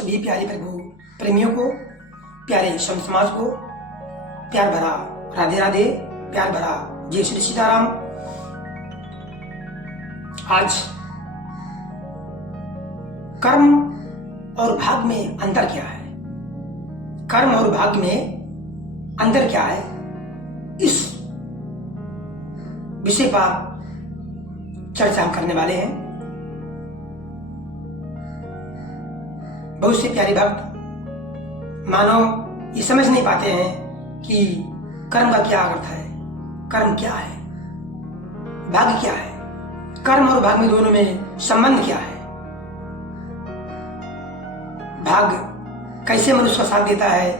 सभी प्यारे प्रभु प्रेमियों को, प्यारे संत समाज को प्यार भरा राधे राधे, प्यार भरा जय श्री सीताराम। आज कर्म और भाग्य में अंतर क्या है, कर्म और भाग्य में अंतर क्या है, इस विषय पर चर्चा हम करने वाले हैं। बहुत से प्यारे भक्त मानो ये समझ नहीं पाते हैं कि कर्म का क्या अर्थ है, कर्म क्या है, भाग्य क्या है, कर्म और भाग्य में दोनों में संबंध क्या है, भाग्य कैसे मनुष्य का साथ देता है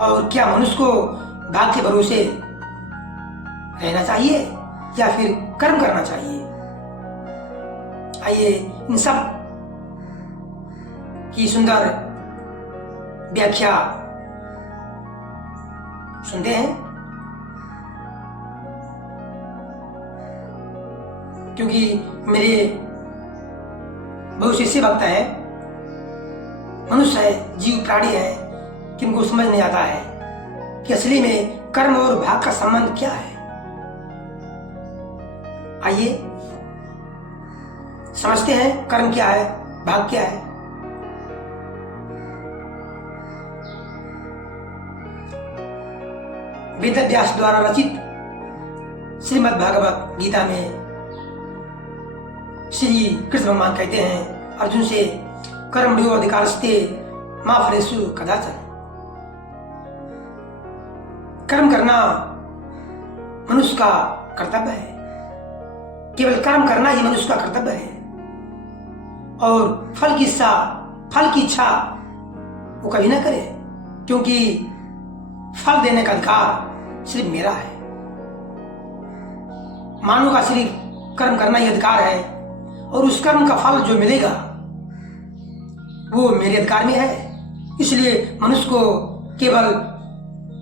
और क्या मनुष्य को भाग्य के भरोसे रहना चाहिए या फिर कर्म करना चाहिए। आइए इन सब की सुंदर व्याख्या सुनते हैं, क्योंकि मेरे बहुत से ऐसे भक्त हैं, मनुष्य है, जीव प्राणी है, किनको समझ नहीं आता है कि असली में कर्म और भाग्य का संबंध क्या है। आइए समझते हैं कर्म क्या है, भाग्य क्या है। वेद व्यास द्वारा रचित श्रीमद् भागवत गीता में श्री कृष्ण भगवान कहते हैं अर्जुन से, कर्मण्यो अधिकारस्ते मा फलेषु कदाचन। कर्म करना मनुष्य का कर्तव्य है, केवल कर्म करना ही मनुष्य का कर्तव्य है और फल की इच्छा वो कभी ना करे, क्योंकि फल देने का अधिकार सिर्फ मेरा है। मानव का सिर्फ कर्म करना ही अधिकार है और उस कर्म का फल जो मिलेगा वो मेरे अधिकार में है। इसलिए मनुष्य को केवल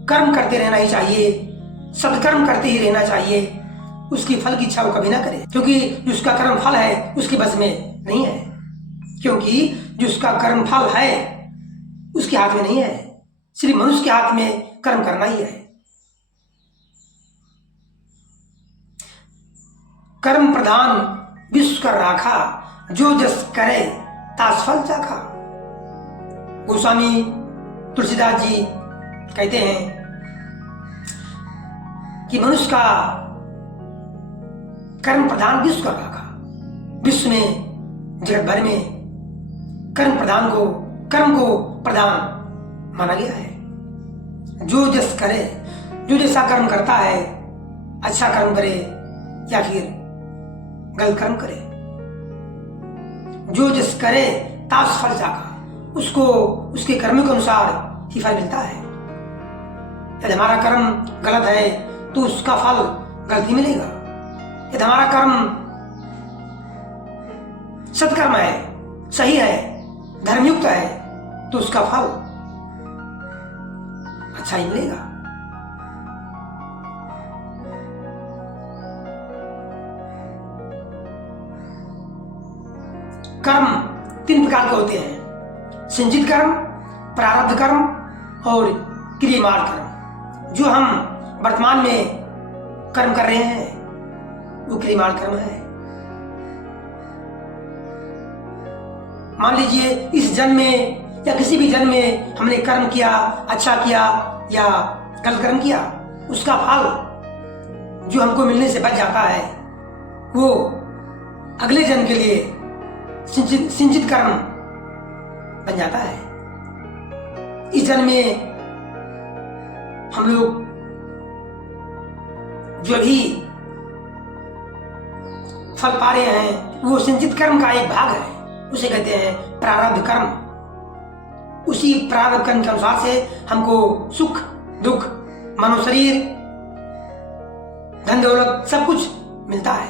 कर्म करते रहना ही चाहिए, सत्कर्म करते ही रहना चाहिए, उसकी फल की इच्छा वो कभी ना करे, क्योंकि जिसका कर्म फल है उसके बस में नहीं है, क्योंकि जिसका कर्म फल है उसके हाथ में नहीं है, सिर्फ मनुष्य के हाथ में कर्म करना ही है। कर्म प्रधान विश्व कर राखा, जो जस करे तास फल चाखा। गोस्वामी तुलसीदास जी कहते हैं कि मनुष्य का कर्म प्रधान विश्व कर राखा, विश्व में जगत भर में कर्म को प्रधान माना गया है। जो जस करे, जो जैसा कर्म करता है, अच्छा कर्म करे या फिर गलत कर्म करे, जो जस करे तास फल चाखा, उसको उसके कर्म के अनुसार ही फल मिलता है। यदि हमारा कर्म गलत है तो उसका फल गलत ही मिलेगा, यदि हमारा कर्म सत्कर्म है, सही है, धर्मयुक्त है, तो उसका फल अच्छा ही मिलेगा। कर्म 3 प्रकार के होते हैं, संचित कर्म, प्रारब्ध कर्म और क्रियमाण कर्म। जो हम वर्तमान में कर्म कर रहे हैं वो क्रियमाण कर्म है। मान लीजिए इस जन्म में या किसी भी जन्म में हमने कर्म किया, अच्छा किया या गलत कर्म किया, उसका फल जो हमको मिलने से बच जाता है वो अगले जन्म के लिए सिंचित कर्म बन जाता है। इस जन्म में हम लोग जो भी फल पा रहे हैं वो सिंचित कर्म का एक भाग है, उसे कहते हैं प्रारब्ध कर्म। उसी प्रारब्ध कर्म के अनुसार से हमको सुख दुख, मनो शरीर, धन दौलत सब कुछ मिलता है,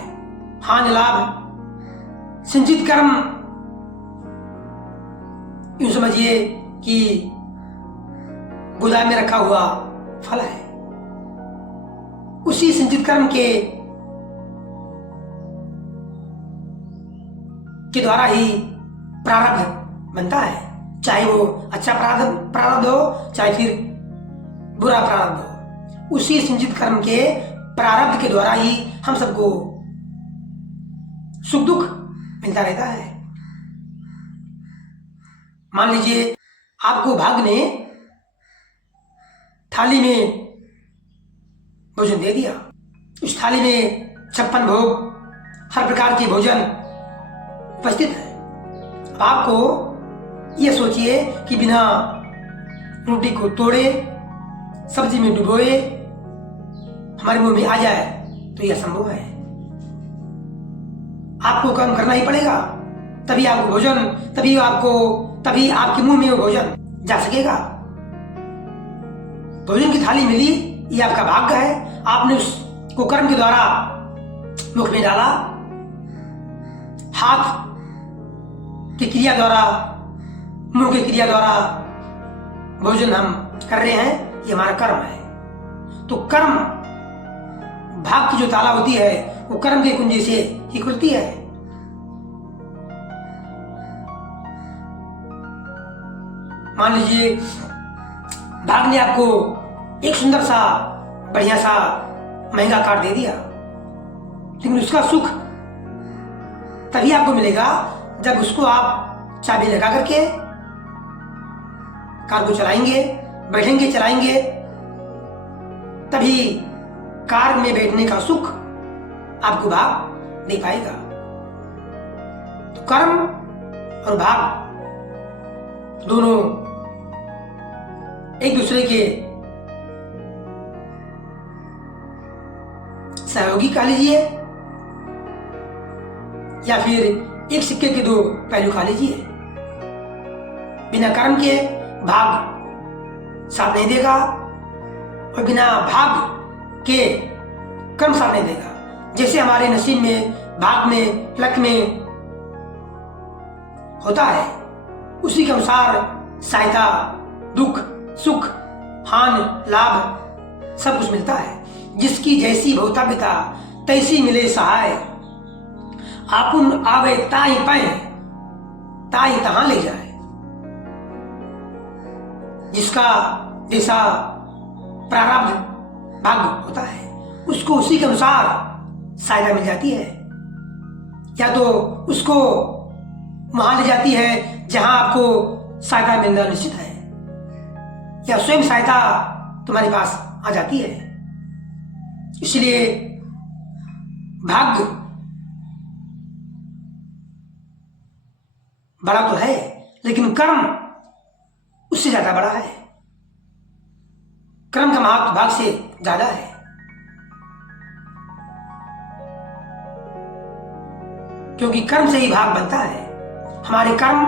हानि लाभ। संचित कर्म यूं समझिए कि गोदाम में रखा हुआ फल है। उसी संचित कर्म के द्वारा ही प्रारब्ध बनता है, चाहे वो अच्छा प्रारब्ध हो चाहे फिर बुरा प्रारब्ध हो। उसी संचित कर्म के प्रारब्ध के द्वारा ही हम सबको सुख दुख मिलता रहता है। मान लीजिए आपको भाग्य ने थाली में भोजन दे दिया, उस थाली में 56 भोग, हर प्रकार के भोजन उपस्थित है। अब आपको यह सोचिए कि बिना रोटी को तोड़े, सब्जी में डुबोए हमारे मुंह में आ जाए तो यह संभव है। आपको कर्म करना ही पड़ेगा, तभी आपको भोजन, तभी आपके मुंह में वो भोजन जा सकेगा। भोजन की थाली मिली, ये आपका भाग्य है। आपने उसको कर्म के द्वारा मुख में डाला, हाथ की क्रिया द्वारा, मुंह की क्रिया द्वारा भोजन हम कर रहे हैं, ये हमारा कर्म है। तो कर्म भाग की जो ताला होती है वो कर्म की कुंजी से ही खुलती है। मान लीजिए भाग ने आपको एक सुंदर सा बढ़िया सा महंगा कार दे दिया, लेकिन उसका सुख तभी आपको मिलेगा जब उसको आप चाबी लगा करके कार को चलाएंगे, बैठेंगे, चलाएंगे, तभी कार में बैठने का सुख आपको भाग दे पाएगा। तो कर्म और भाग दोनों एक दूसरे के सहयोगी कह लीजिए या फिर एक सिक्के के दो पहलू कह लीजिए। बिना कर्म के भाग साथ नहीं देगा और बिना भाग के कर्म साथ नहीं देगा। जैसे हमारे नसीब में, भाग में, लक में होता है, उसी के अनुसार सहायता, दुख, सुख, हानि, लाभ सब कुछ मिलता है। जिसकी जैसी भौतापिता तैसी मिले सहाय, आपुन आवे ताई पाए ताई तहां ले जाए। जिसका जैसा प्रारब्ध भाग्य होता है उसको उसी के अनुसार सहायता मिल जाती है, या तो उसको वहां ले जाती है जहां आपको सहायता मिलना निश्चित है, या स्वयं सहायता तुम्हारे पास आ जाती है। इसलिए भाग्य बड़ा तो है, लेकिन कर्म उससे ज्यादा बड़ा है। कर्म का महत्व भाग से ज्यादा है। क्योंकि कर्म से ही भाग बनता है। हमारे कर्म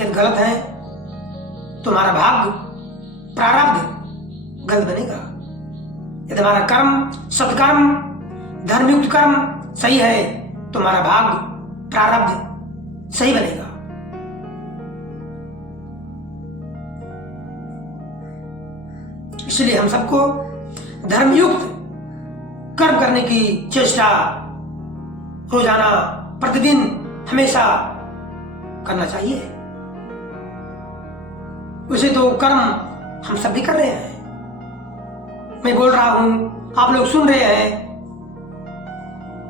यदि गलत है तो हमारा भाग्य, प्रारब्ध गलत बनेगा। यदि हमारा कर्म, सत्कर्म, धर्मयुक्त कर्म सही है तो हमारा भाग्य, प्रारब्ध सही बनेगा। इसलिए हम सबको धर्मयुक्त कर्म करने की चेष्टा रोजाना, प्रतिदिन, हमेशा करना चाहिए। वैसे तो कर्म हम सब भी कर रहे हैं। मैं बोल रहा हूं, आप लोग सुन रहे हैं,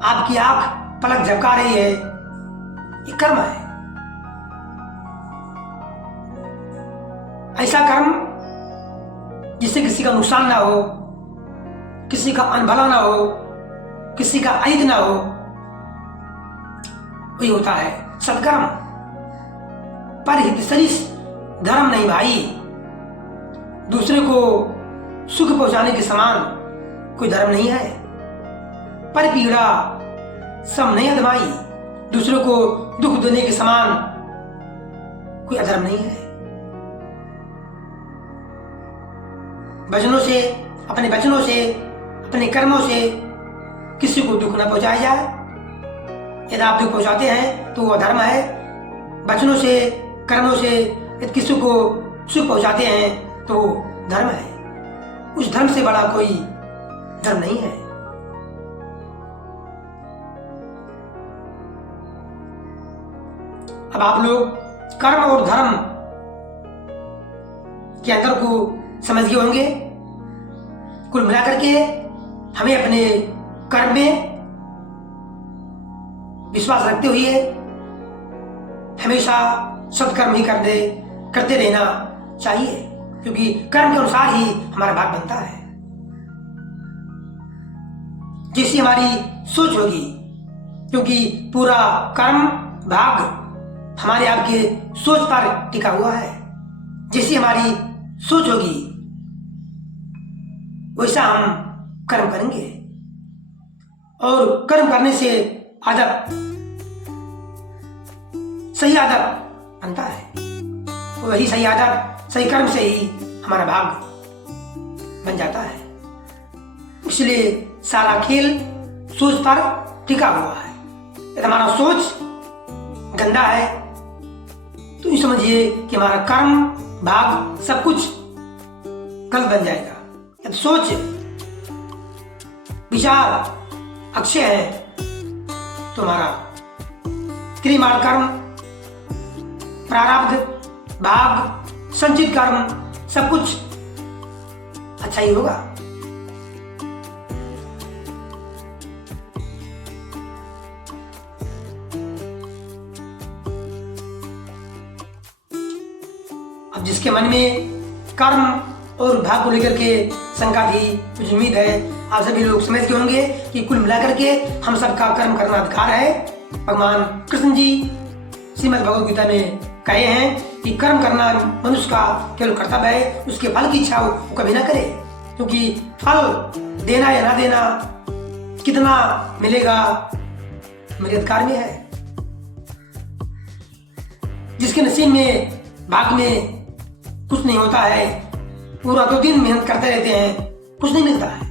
आपकी आंख पलक झपका रही है, ये कर्म है। ऐसा कर्म जिससे किसी का नुकसान ना हो, किसी का अनभला ना हो, किसी का अहित ना हो, वही होता है सत्कर्म। पर हित सरिस धर्म नहीं भाई। दूसरे को सुख पहुंचाने के समान कोई धर्म नहीं है। पर पीड़ा सम नहीं अधमाई। दूसरे को दुख देने के समान कोई अधर्म नहीं है। वचनों से, अपने वचनों से, अपने कर्मों से किसी को दुख न पहुंचाया जाए। यदि आप दुख पहुंचाते हैं तो वो अधर्म है। वचनों से, कर्मों से यदि किसी को सुख पहुंचाते हैं तो वो धर्म है। उस धर्म से बड़ा कोई धर्म नहीं है। अब आप लोग कर्म और धर्म के अंतर को समझ गए होंगे। कुल मिलाकर के हमें अपने कर्म में विश्वास रखते हुए हमेशा सत्कर्म ही करते रहना चाहिए, क्योंकि कर्म के अनुसार ही हमारा भाग बनता है। जैसी हमारी सोच होगी, क्योंकि पूरा कर्म भाग हमारे आपके सोच पर टिका हुआ है। जैसी हमारी सोच होगी वैसा हम कर्म करेंगे, और कर्म करने से आदत, सही आदत बनता है। वही सही आदत, सही कर्म से ही हमारा भाग बन जाता है। इसलिए सारा खेल सोच पर टिका हुआ है। यदि हमारा सोच गंदा है तो ये समझिए कि हमारा कर्म भाग सब कुछ गलत बन जाएगा। यदि सोच विचार अक्षय है तो हमारा क्रियामाण कर्म, प्रारब्ध, भाग, संचित कर्म सब कुछ अच्छा ही होगा। अब जिसके मन में कर्म और भाग को लेकर के शंका थी, मुझे उम्मीद है आप सभी लोग समझ गए होंगे कि कुल मिलाकर के हम सबका कर्म करना अधिकार है। भगवान कृष्ण जी श्रीमद् भगवद गीता में कहे हैं कि कर्म करना मनुष्य का केवल कर्तव्य है, उसके फल की इच्छा वो कभी ना करे, क्योंकि फल देना या ना देना, कितना मिलेगा, मेरे अधिकार में है। जिसके नसीब में, भाग में कुछ नहीं होता है, पूरा 2 दिन मेहनत करते रहते हैं, कुछ नहीं मिलता है।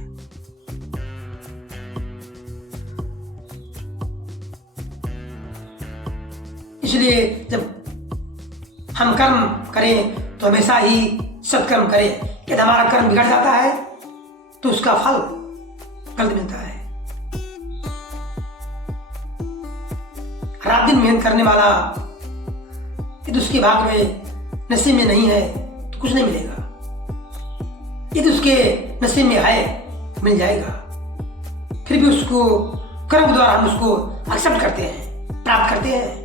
इसलिए जब हम कर्म करें तो हमेशा ही सत्कर्म करें। यदि हमारा कर्म बिगड़ जाता है तो उसका फल गलत मिलता है। रात दिन मेहनत करने वाला यदि उसके भाग में, नसीब में नहीं है तो कुछ नहीं मिलेगा। यदि उसके नसीब में है मिल जाएगा, फिर भी उसको कर्म द्वारा हम उसको एक्सेप्ट करते हैं, प्राप्त करते हैं।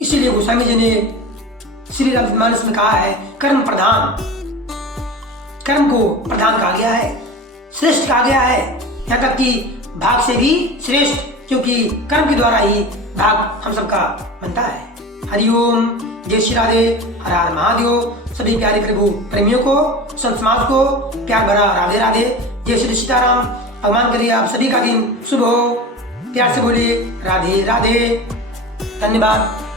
इसीलिए गोस्वामी जी ने श्री रामचरितमानस में कहा है, कर्म प्रधान, कर्म को प्रधान कहा गया है, श्रेष्ठ कहा गया है, यहाँ तक कि भाग से भी श्रेष्ठ, क्योंकि कर्म के द्वारा ही भाग हम सबका बनता है। हरिओम, जय श्री राधे, हर हर महादेव। सभी प्यारे प्रभु प्रेमियों को, संत समाज को प्यार भरा राधे राधे, जय श्री सीताराम। भगवान करिए आप सभी का दिन शुभ हो। प्यार से बोलिए राधे राधे। धन्यवाद।